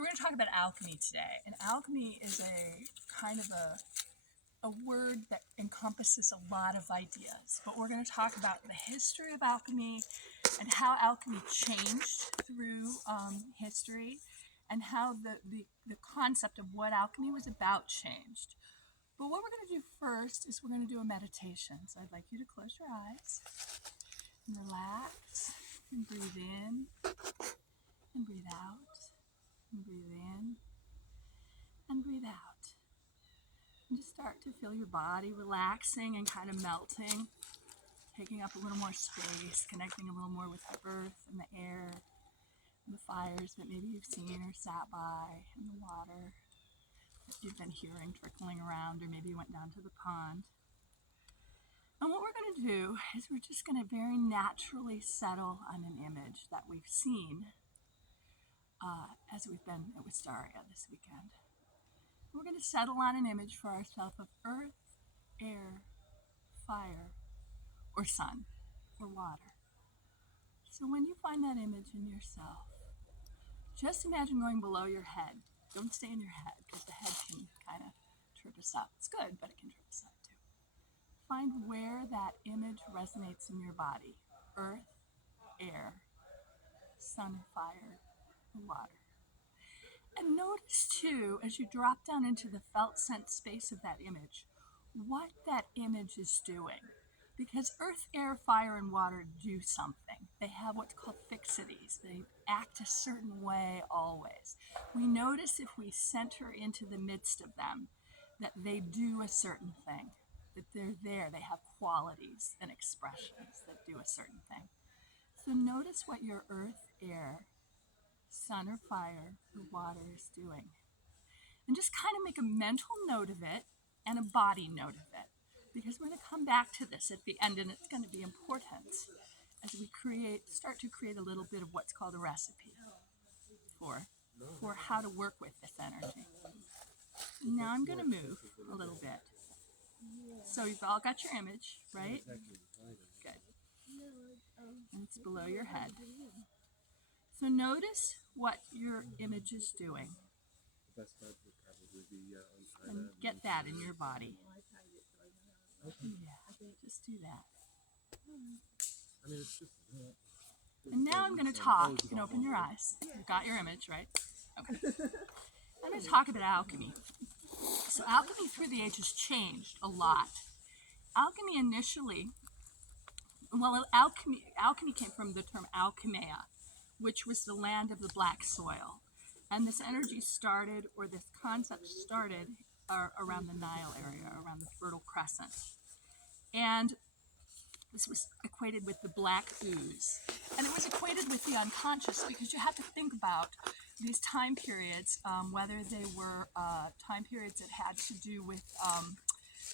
So we're going to talk about alchemy today. And alchemy is a kind of a word that encompasses a lot of ideas. But we're going to talk about the history of alchemy and how alchemy changed through history and how the concept of what alchemy was about changed. But what we're going to do first is we're going to do a meditation. So I'd like you to close your eyes and relax and breathe in and breathe out. And breathe in and breathe out. And just start to feel your body relaxing and kind of melting, taking up a little more space, connecting a little more with the earth and the air and the fires that maybe you've seen or sat by, and the water that you've been hearing trickling around, or maybe you went down to the pond. And what we're going to do is we're just going to very naturally settle on an image that we've seen as we've been at Wistaria this weekend. We're going to settle on an image for ourselves of earth, air, fire, or sun, or water. So when you find that image in yourself, just imagine going below your head. Don't stay in your head, because the head can kind of trip us up. It's good, but it can trip us up too. Find where that image resonates in your body. Earth, air, sun, fire, or water. And notice too, as you drop down into the felt sense space of that image, what that image is doing. Because earth, air, fire, and water do something. They have what's called fixities. They act a certain way always. We notice if we center into the midst of them that they do a certain thing, that they're there. They have qualities and expressions that do a certain thing. So notice what your earth, air, sun or fire or water is doing. And just kind of make a mental note of it and a body note of it, because we're going to come back to this at the end, and it's going to be important as we start to create a little bit of what's called a recipe for how to work with this energy. Now I'm going to move a little bit. So you've all got your image, right? Good. And it's below your head. So notice what your image is doing. And get that in your body. Yeah, just do that. And now I'm going to talk. You can open your eyes. You've got your image, right? Okay. I'm going to talk about alchemy. So alchemy through the ages changed a lot. Alchemy initially, alchemy came from the term alchemia, which was the land of the black soil. And this energy started, or this concept started, around the Nile area, around the Fertile Crescent. And this was equated with the black ooze. And it was equated with the unconscious, because you have to think about these time periods, whether they were time periods that had to do with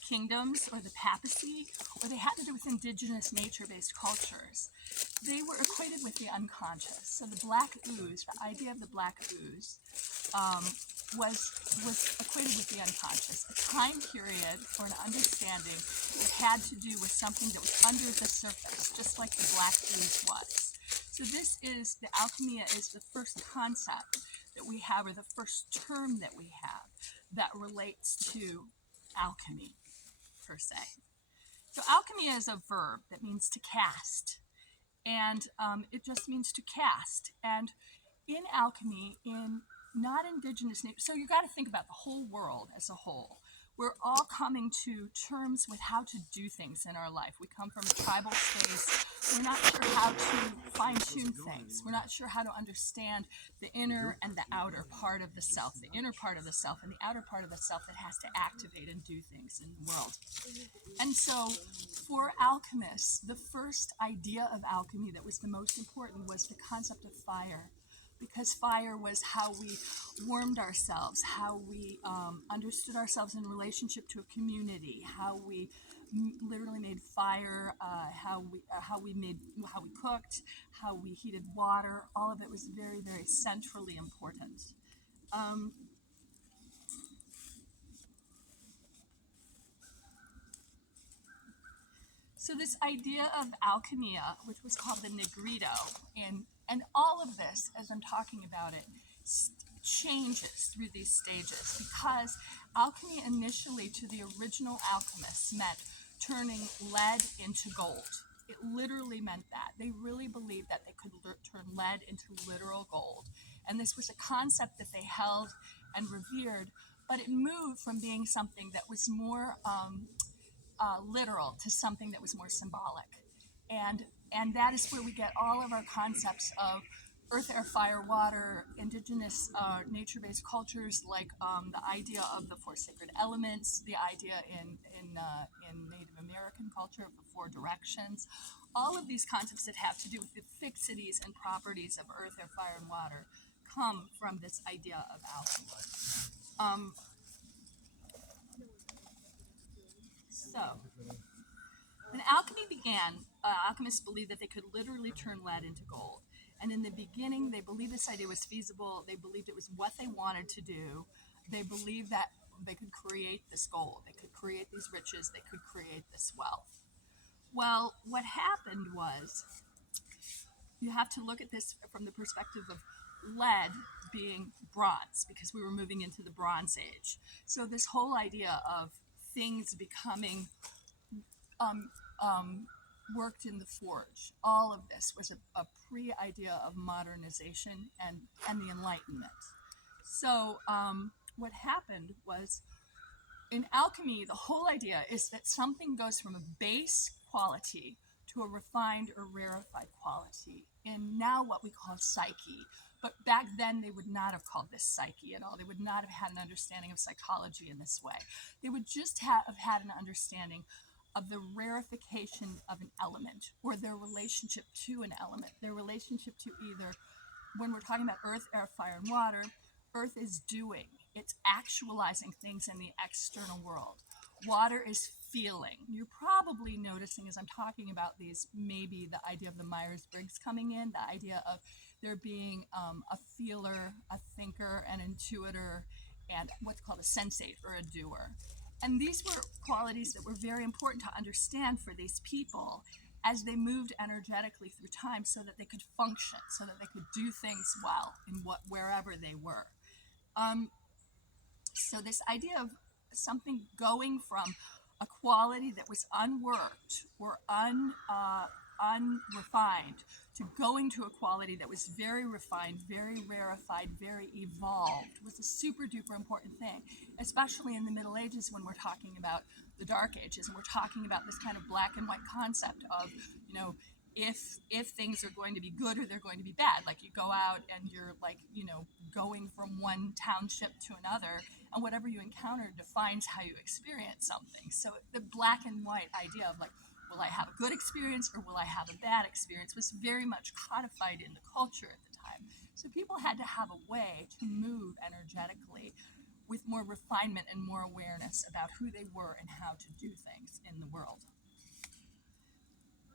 kingdoms or the papacy, or they had to do with indigenous nature-based cultures. They were equated with the unconscious. So the black ooze, the idea of the black ooze, was equated with the unconscious, a time period or an understanding that had to do with something that was under the surface, just like the black ooze was. So the alchemia is the first concept that we have, or the first term that we have, that relates to alchemy, per se. So alchemy is a verb that means to cast, and it just means to cast. And in alchemy, in not indigenous nature, so you got to think about the whole world as a whole. We're all coming to terms with how to do things in our life. We come from a tribal space. We're not sure how to fine-tune things. We're not sure how to understand the inner and the outer part of the self, the inner part of the self and the outer part of the self that has to activate and do things in the world. And so for alchemists, the first idea of alchemy that was the most important was the concept of fire. Because fire was how we warmed ourselves, how we understood ourselves in relationship to a community, how we literally made fire, how we cooked, how we heated water. All of it was very, very centrally important. So this idea of alchemia, which was called the Negrito, and all of this, as I'm talking about it, changes through these stages, because alchemy initially to the original alchemists meant turning lead into gold. It literally meant that. They really believed that they could turn lead into literal gold. And this was a concept that they held and revered, but it moved from being something that was more literal to something that was more symbolic. And that is where we get all of our concepts of earth, air, fire, water, indigenous nature-based cultures, like the idea of the four sacred elements, the idea in Native American culture of the four directions. All of these concepts that have to do with the fixities and properties of earth, air, fire, and water come from this idea of alchemy. So, when alchemy began, alchemists believed that they could literally turn lead into gold. And in the beginning, they believed this idea was feasible. They believed it was what they wanted to do. They believed that they could create this gold. They could create these riches. They could create this wealth. Well, what happened was, you have to look at this from the perspective of lead being bronze, because we were moving into the Bronze Age. So this whole idea of things becoming worked in the forge, all of this was a pre-idea of modernization and the Enlightenment. So what happened was, in alchemy, the whole idea is that something goes from a base quality to a refined or rarefied quality in now what we call psyche. But back then, they would not have called this psyche at all. They would not have had an understanding of psychology in this way. They would just have had an understanding of the rarefication of an element, or their relationship to an element, their relationship to either, when we're talking about earth, air, fire, and water, earth is doing. It's actualizing things in the external world. Water is feeling. You're probably noticing as I'm talking about these, maybe the idea of the Myers-Briggs coming in, the idea of there being a feeler, a thinker, an intuitor, and what's called a sensate or a doer. And these were qualities that were very important to understand for these people as they moved energetically through time, so that they could function, so that they could do things well in wherever they were. So this idea of something going from a quality that was unworked or unrefined to going to a quality that was very refined, very rarefied, very evolved was a super duper important thing, especially in the Middle Ages, when we're talking about the Dark Ages, and we're talking about this kind of black and white concept of, if things are going to be good or they're going to be bad. Like, you go out and you're going from one township to another, and whatever you encounter defines how you experience something. So the black and white idea of, like, will I have a good experience or will I have a bad experience, was very much codified in the culture at the time. So people had to have a way to move energetically with more refinement and more awareness about who they were and how to do things in the world.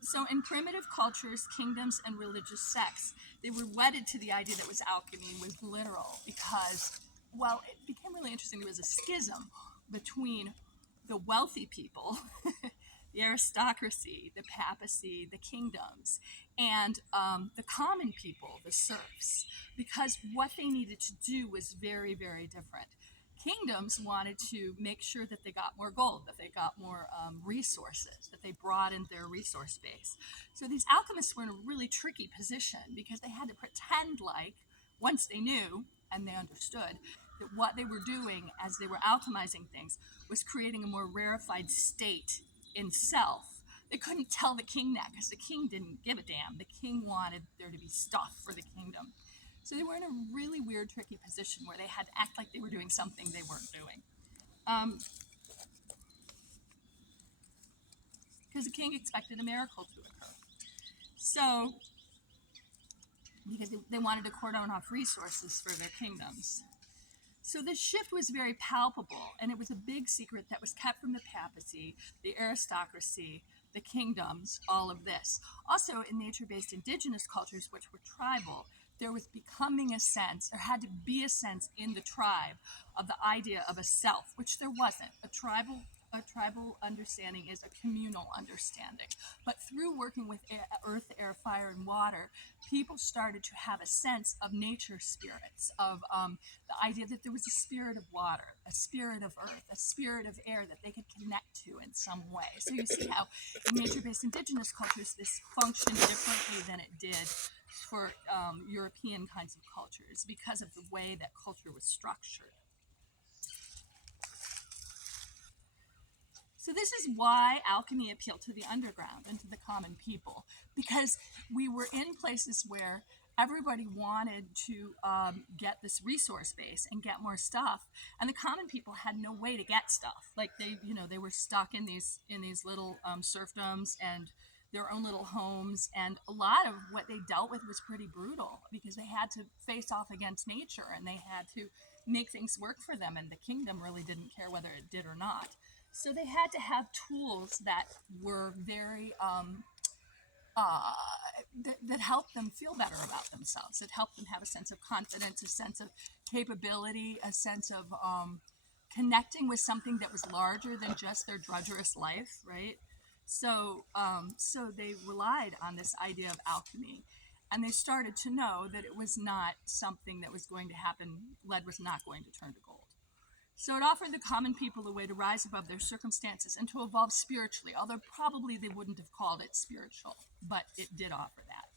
So in primitive cultures, kingdoms, and religious sects, they were wedded to the idea that was alchemy was literal, because, well, it became really interesting. There was a schism between the wealthy people, the aristocracy, the papacy, the kingdoms, and the common people, the serfs, because what they needed to do was very, very different. Kingdoms wanted to make sure that they got more gold, that they got more resources, that they broadened their resource base. So these alchemists were in a really tricky position, because they had to pretend like, once they knew and they understood, that what they were doing as they were alchemizing things was creating a more rarefied state in self. They couldn't tell the king that, because the king didn't give a damn. The king wanted there to be stuff for the kingdom. So they were in a really weird, tricky position where they had to act like they were doing something they weren't doing. Because the king expected a miracle to occur. So, because they wanted to cordon off resources for their kingdoms. So this shift was very palpable, and it was a big secret that was kept from the papacy, the aristocracy, the kingdoms, all of this. Also, in nature-based indigenous cultures, which were tribal, there was becoming a sense, there had to be a sense in the tribe of the idea of a self, which there wasn't. A tribal tribal understanding is a communal understanding. But through working with earth, air, fire, and water, people started to have a sense of nature spirits, of the idea that there was a spirit of water, a spirit of earth, a spirit of air that they could connect to in some way. So you see how in nature-based indigenous cultures this functioned differently than it did for European kinds of cultures because of the way that culture was structured. So this is why alchemy appealed to the underground and to the common people, because we were in places where everybody wanted to get this resource base and get more stuff, and the common people had no way to get stuff. Like they were stuck in these little serfdoms and their own little homes, and a lot of what they dealt with was pretty brutal because they had to face off against nature and they had to make things work for them, and the kingdom really didn't care whether it did or not. So they had to have tools that were very that helped them feel better about themselves. That helped them have a sense of confidence, a sense of capability, a sense of connecting with something that was larger than just their drudgerous life, right? So they relied on this idea of alchemy, and they started to know that it was not something that was going to happen. Lead was not going to turn to gold. So it offered the common people a way to rise above their circumstances and to evolve spiritually, although probably they wouldn't have called it spiritual, but it did offer that.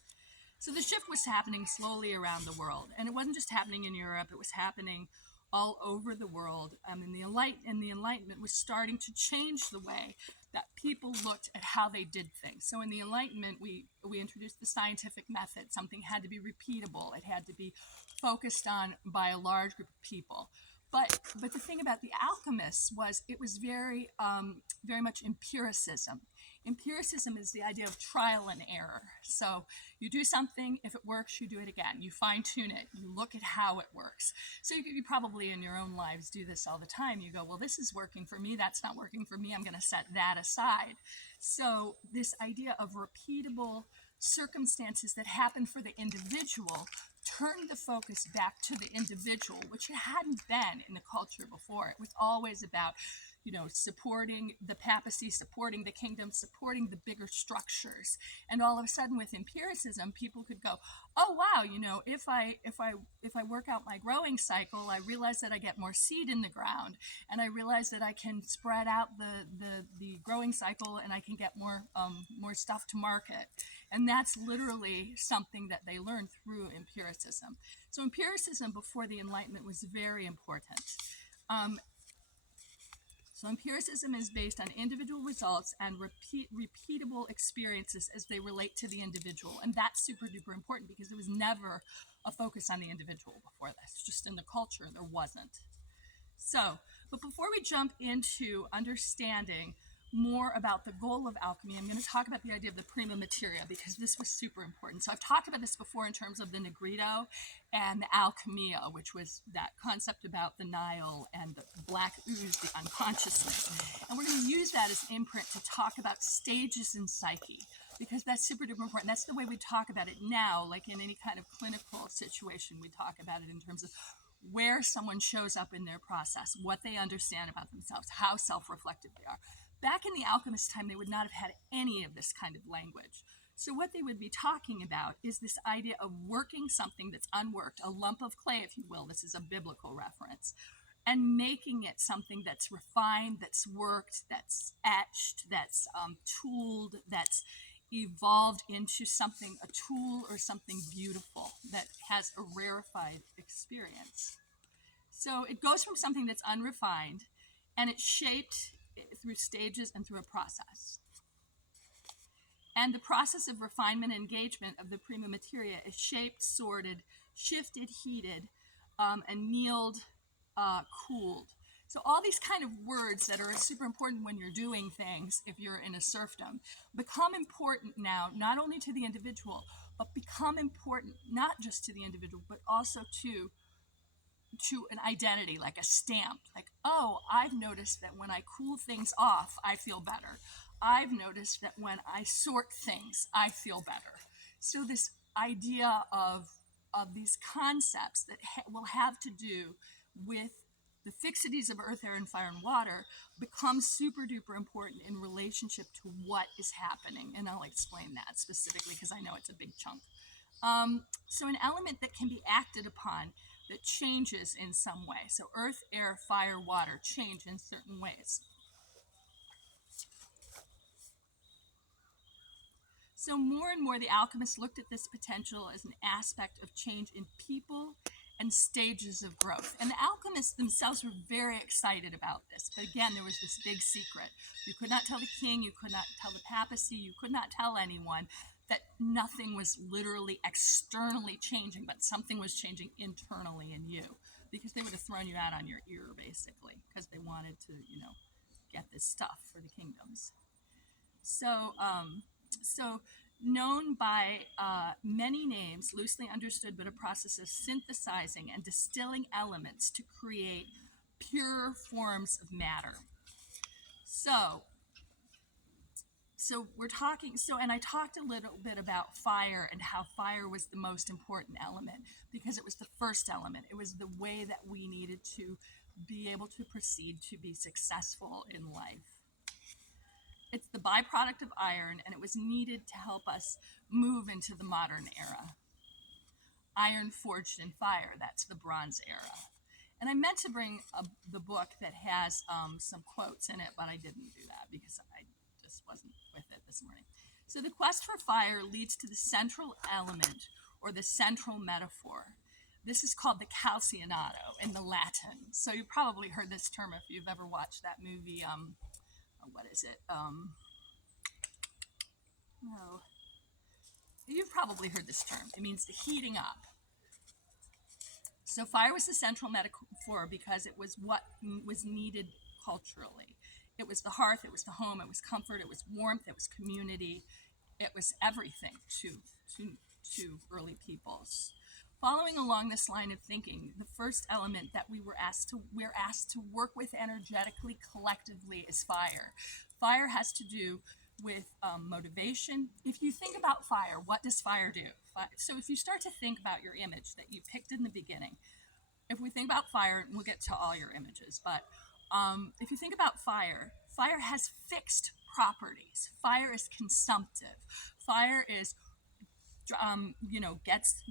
So the shift was happening slowly around the world, and it wasn't just happening in Europe, it was happening all over the world. And the Enlightenment was starting to change the way that people looked at how they did things. So in the Enlightenment, we introduced the scientific method. Something had to be repeatable. It had to be focused on by a large group of people. But the thing about the alchemists was it was very much empiricism. Empiricism is the idea of trial and error. So you do something, if it works, you do it again. You fine-tune it. You look at how it works. So you probably in your own lives do this all the time. You go, well, this is working for me. That's not working for me. I'm going to set that aside. So this idea of repeatable circumstances that happen for the individual turned the focus back to the individual, which it hadn't been in the culture before. It was always about, supporting the papacy, supporting the kingdom, supporting the bigger structures. And all of a sudden, with empiricism, people could go, "Oh wow, if I work out my growing cycle, I realize that I get more seed in the ground, and I realize that I can spread out the growing cycle, and I can get more stuff to market." And that's literally something that they learned through empiricism. So empiricism before the Enlightenment was very important. So empiricism is based on individual results and repeatable experiences as they relate to the individual. And that's super duper important because there was never a focus on the individual before this. Just in the culture, there wasn't. So, but before we jump into understanding more about the goal of alchemy, I'm going to talk about the idea of the prima materia because this was super important. So I've talked about this before in terms of the Negrito and the alchemia, which was that concept about the Nile and the black ooze, the unconsciousness. And we're going to use that as imprint to talk about stages in psyche because that's super duper important. That's the way we talk about it now, like in any kind of clinical situation, we talk about it in terms of where someone shows up in their process, what they understand about themselves, how self-reflective they are. Back in the alchemist time, they would not have had any of this kind of language. So what they would be talking about is this idea of working something that's unworked, a lump of clay, if you will. This is a biblical reference. And making it something that's refined, that's worked, that's etched, that's tooled, that's evolved into something, a tool or something beautiful that has a rarefied experience. So it goes from something that's unrefined and it's shaped through stages and through a process. And the process of refinement and engagement of the prima materia is shaped, sorted, shifted, heated, annealed, cooled. So all these kind of words that are super important when you're doing things, if you're in a serfdom, become important now, not only to the individual, but become important not just to the individual, but also to an identity, like a stamp, like, oh, I've noticed that when I cool things off, I feel better. I've noticed that when I sort things, I feel better. So this idea of these concepts that will have to do with the fixities of earth, air, and fire and water become super duper important in relationship to what is happening. And I'll explain that specifically because I know it's a big chunk. So an element that can be acted upon that changes in some way. So earth, air, fire, water change in certain ways. So more and more the alchemists looked at this potential as an aspect of change in people and stages of growth. And the alchemists themselves were very excited about this. But again, there was this big secret. You could not tell the king, you could not tell the papacy, you could not tell anyone that nothing was literally externally changing, but something was changing internally in you. Because they would have thrown you out on your ear, basically, because they wanted to, get this stuff for the kingdoms. So known by many names, loosely understood, but a process of synthesizing and distilling elements to create pure forms of matter. So we're talking, and I talked a little bit about fire and how fire was the most important element because it was the first element. It was the way that we needed to be able to proceed to be successful in life. It's the byproduct of iron, and it was needed to help us move into the modern era. Iron forged in fire, that's the Bronze Era. And I meant to bring the book that has some quotes in it, but I didn't do that because I just wasn't with it this morning. So the quest for fire leads to the central element, or the central metaphor. This is called the calcionato in the Latin. So you probably heard this term if you've ever watched that movie, what is it? You've probably heard this term. It means the heating up. So fire was the central metaphor because it was what was needed culturally. It was the hearth, it was the home, it was comfort, it was warmth, it was community. It was everything to early peoples. Following along this line of thinking, the first element that we're asked to work with energetically, collectively, is fire. Fire has to do with motivation. If you think about fire, what does fire do? So if you start to think about your image that you picked in the beginning, if we think about fire, and we'll get to all your images, but if you think about fire, fire has fixed properties. Fire is consumptive. Fire is gets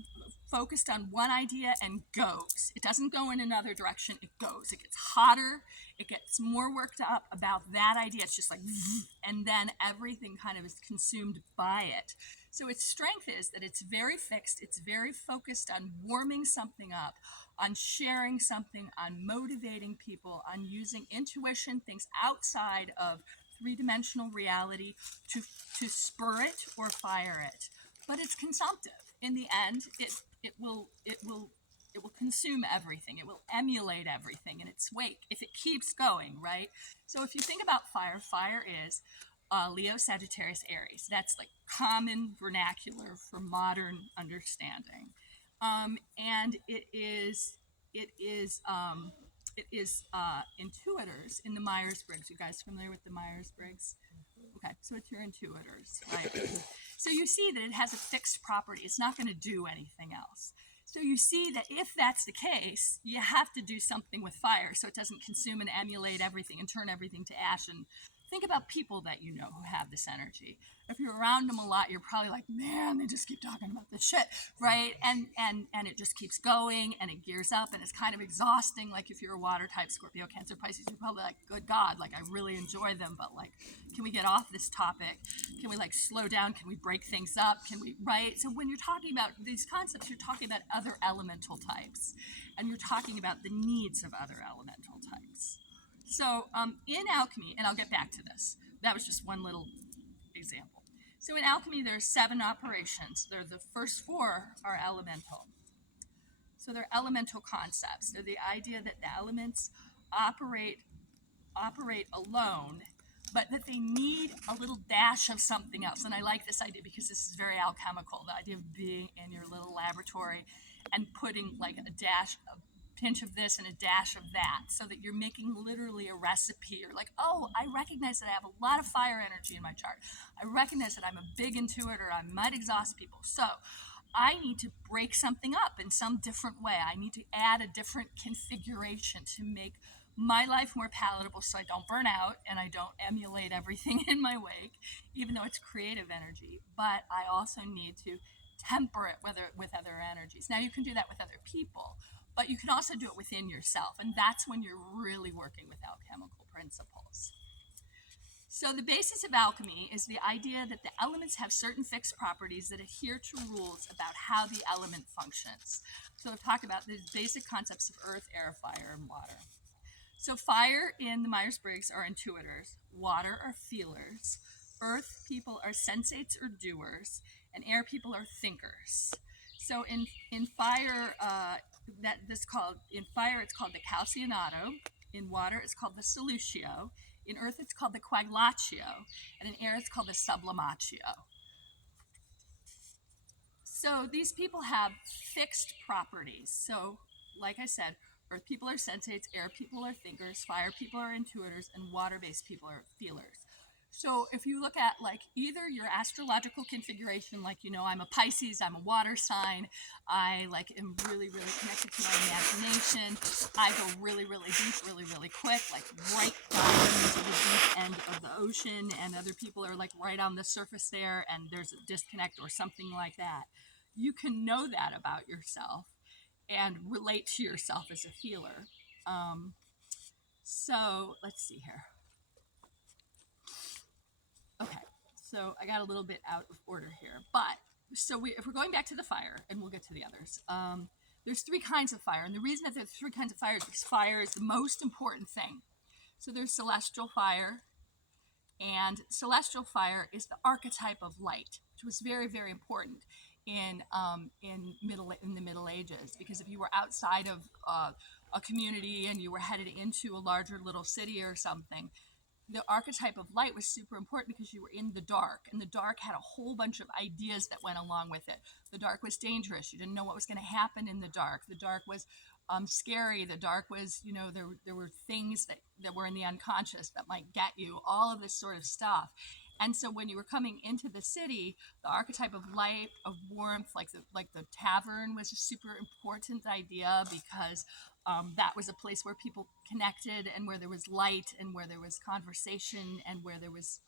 focused on one idea and goes. It doesn't go in another direction, it goes. It gets hotter, it gets more worked up about that idea. It's just like, and then everything kind of is consumed by it. So its strength is that it's very fixed, it's very focused on warming something up, on sharing something, on motivating people, on using intuition, things outside of three-dimensional reality to spur it or fire it. But it's consumptive. In the end, it will consume everything. It will emulate everything in its wake if it keeps going, right? So if you think about fire, fire is Leo, Sagittarius, Aries. That's like common vernacular for modern understanding, and it is intuitors in the Myers-Briggs. You guys familiar with the Myers-Briggs? Okay, so it's your intuitors, right? So you see that it has a fixed property. It's not going to do anything else. So you see that if that's the case, you have to do something with fire so it doesn't consume and emulate everything and turn everything to ash. And think about people that you know who have this energy. If you're around them a lot, you're probably like, man, they just keep talking about this shit, right? And it just keeps going and it gears up and it's kind of exhausting. Like if you're a water type, Scorpio, Cancer, Pisces, you're probably like, good God, like I really enjoy them, but like, can we get off this topic? Can we like slow down? Can we break things up? Can we, right? So when you're talking about these concepts, you're talking about other elemental types and you're talking about the needs of other elemental types. So in alchemy, and I'll get back to this, that was just one little example. So in alchemy, there are 7 operations. The first 4 are elemental. So they're elemental concepts. They're the idea that the elements operate alone, but that they need a little dash of something else. And I like this idea because this is very alchemical, the idea of being in your little laboratory and putting like a pinch of this and a dash of that, so that you're making literally a recipe. You're like, oh, I recognize that I have a lot of fire energy in my chart. I recognize that I'm a big intuitor. I might exhaust people. So I need to break something up in some different way. I need to add a different configuration to make my life more palatable so I don't burn out and I don't emulate everything in my wake, even though it's creative energy. But I also need to temper it with other energies. Now, you can do that with other people, but you can also do it within yourself. And that's when you're really working with alchemical principles. So the basis of alchemy is the idea that the elements have certain fixed properties that adhere to rules about how the element functions. So I've talked about the basic concepts of earth, air, fire, and water. So fire in the Myers-Briggs are intuitors, water are feelers, earth people are sensates or doers, and air people are thinkers. So in fire, in fire it's called the calcionato. In water it's called the solutio. In earth it's called the coagulatio, and in air it's called the sublimatio. So these people have fixed properties. So, like I said, earth people are sensates, air people are thinkers, fire people are intuitors, and water-based people are feelers. So if you look at like either your astrological configuration, like, I'm a Pisces, I'm a water sign, I like am really, really connected to my imagination, I go really, really deep, really, really quick, like right down into the deep end of the ocean, and other people are like right on the surface there, and there's a disconnect or something like that. You can know that about yourself and relate to yourself as a healer. So let's see here. Okay, so I got a little bit out of order here, but if we're going back to the fire, and we'll get to the others, there's three kinds of fire, and the reason that there's three kinds of fire is because fire is the most important thing. So there's celestial fire, and celestial fire is the archetype of light, which was very, very important in the Middle Ages, because if you were outside of a community and you were headed into a larger little city or something, the archetype of light was super important because you were in the dark, and the dark had a whole bunch of ideas that went along with it. The dark was dangerous. You didn't know what was going to happen in the dark. The dark was scary. The dark was, there were things that were in the unconscious that might get you, all of this sort of stuff. And so when you were coming into the city, the archetype of light, of warmth, like the tavern was a super important idea, because that was a place where people connected, and where there was light, and where there was conversation, and where there was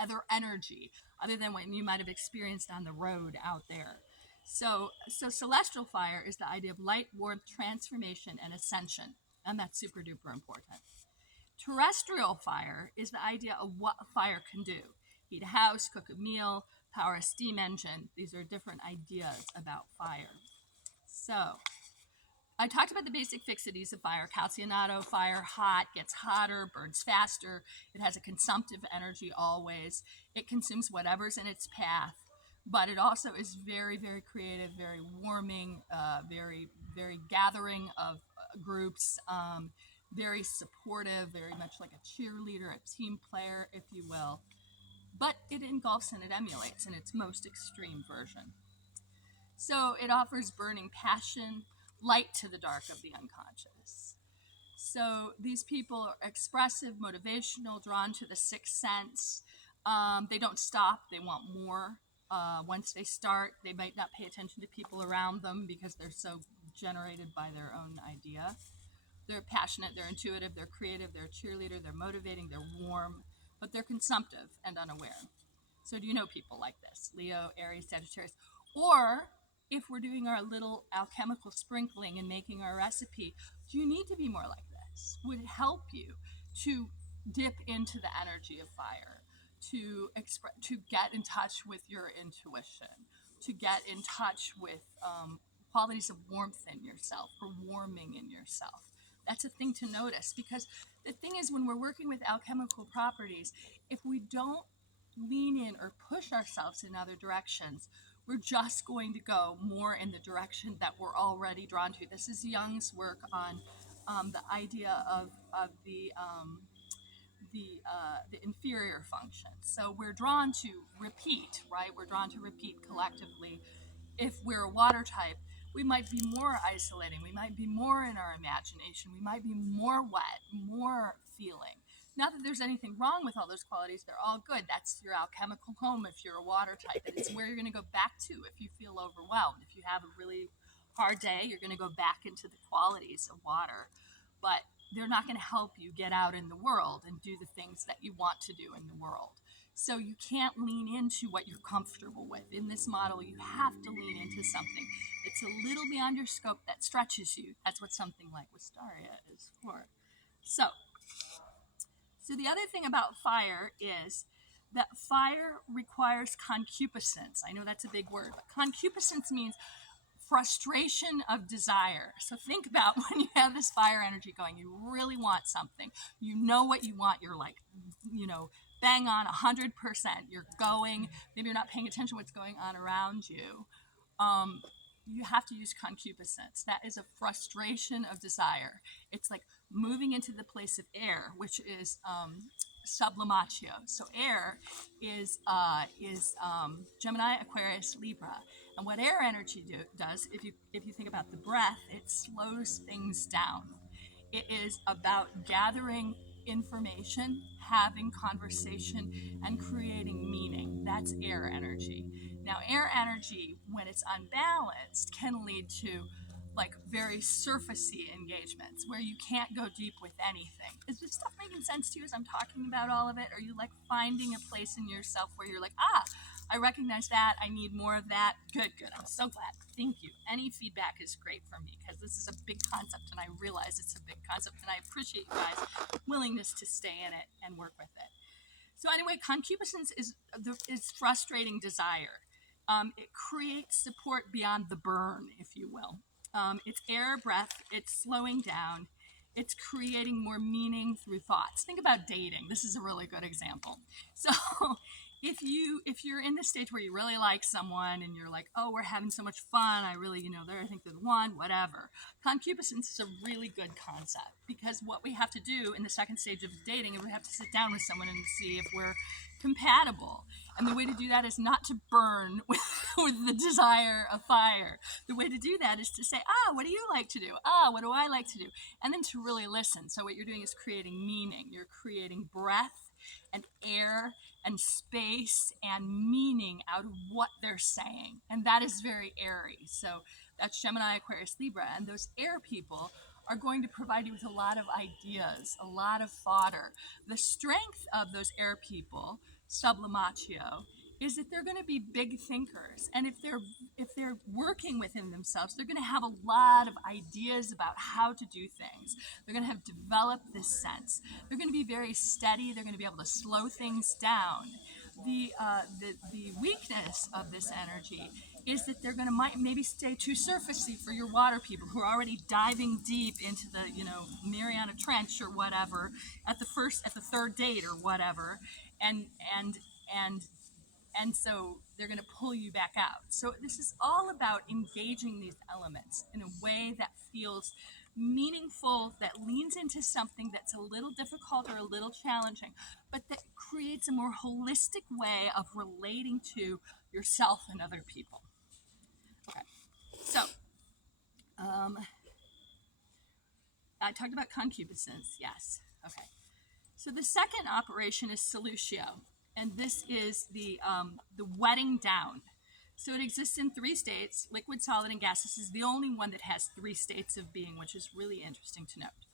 other energy other than what you might have experienced on the road out there. So celestial fire is the idea of light, warmth, transformation, and ascension, and that's super duper important. Terrestrial fire is the idea of what fire can do. Heat a house, cook a meal, power a steam engine. These are different ideas about fire. So I talked about the basic fixities of fire. Calcionato fire, hot, gets hotter, burns faster. It has a consumptive energy always. It consumes whatever's in its path. But it also is very, very creative, very warming, very, very gathering of groups, very supportive, very much like a cheerleader, a team player, if you will. But it engulfs and it emulates in its most extreme version. So it offers burning passion, light to the dark of the unconscious. So these people are expressive, motivational, drawn to the sixth sense. They don't stop, they want more. Once they start, they might not pay attention to people around them because they're so generated by their own idea. They're passionate, they're intuitive, they're creative, they're a cheerleader, they're motivating, they're warm, but they're consumptive and unaware. So do you know people like this? Leo, Aries, Sagittarius. Or if we're doing our little alchemical sprinkling and making our recipe, do you need to be more like this? Would it help you to dip into the energy of fire, to get in touch with your intuition, to get in touch with qualities of warmth in yourself or warming in yourself? That's a thing to notice, because the thing is, when we're working with alchemical properties, if we don't lean in or push ourselves in other directions, we're just going to go more in the direction that we're already drawn to. This is Jung's work on the idea of the inferior function. So we're drawn to repeat, right? We're drawn to repeat collectively. If we're a water type, we might be more isolating. We might be more in our imagination. We might be more wet, more feeling. Not that there's anything wrong with all those qualities, they're all good. That's your alchemical home if you're a water type, and it's where you're going to go back to if you feel overwhelmed. If you have a really hard day, you're going to go back into the qualities of water, but they're not going to help you get out in the world and do the things that you want to do in the world. So you can't lean into what you're comfortable with. In this model, you have to lean into something that's a little beyond your scope that stretches you. That's what something like Wistaria is for. So the other thing about fire is that fire requires concupiscence. I know that's a big word, but concupiscence means frustration of desire. So think about when you have this fire energy going, you really want something, you know what you want, you're like, bang on 100%, you're going, maybe you're not paying attention to what's going on around you. You have to use concupiscence. That is a frustration of desire. It's like moving into the place of air, which is sublimatio. So air is Gemini, Aquarius, Libra. And what air energy does, if you think about the breath, it slows things down. It is about gathering information, having conversation, and creating meaning. That's air energy. Now, air energy, when it's unbalanced, can lead to like very surfacey engagements where you can't go deep with anything. Is this stuff making sense to you as I'm talking about all of it? Are you like finding a place in yourself where you're like, I recognize that, I need more of that? Good, I'm so glad. Thank you. Any feedback is great for me because this is a big concept and I realize it's a big concept and I appreciate you guys' willingness to stay in it and work with it. So anyway, concupiscence is frustrating desire. It creates support beyond the burn, if you will. It's air, breath, it's slowing down, it's creating more meaning through thoughts. Think about dating. This is a really good example. So if you're in this stage where you really like someone and you're like, oh, we're having so much fun, I really, I think they're the one, whatever. Concupiscence is a really good concept because what we have to do in the second stage of dating is we have to sit down with someone and see if we're compatible. And the way to do that is not to burn with the desire of fire. The way to do that is to say, what do you like to do? What do I like to do? And then to really listen. So what you're doing is creating meaning. You're creating breath and air and space and meaning out of what they're saying. And that is very airy. So that's Gemini, Aquarius, Libra. And those air people are going to provide you with a lot of ideas, a lot of fodder. The strength of those air people, sublimatio, is that they're going to be big thinkers, and if they're working within themselves, they're going to have a lot of ideas about how to do things. They're going to have developed this sense. They're going to be very steady. They're going to be able to slow things down. The weakness of this energy is that they're going to maybe stay too surfacey for your water people who are already diving deep into the Mariana Trench or whatever at the third date or whatever, and so they're going to pull you back out. So this is all about engaging these elements in a way that feels meaningful, that leans into something that's a little difficult or a little challenging, but that creates a more holistic way of relating to yourself and other people. Okay, so I talked about concupiscence, yes. Okay, so the second operation is solutio. And this is the wetting down. So it exists in 3 states, liquid, solid, and gas. This is the only one that has 3 states of being, which is really interesting to note.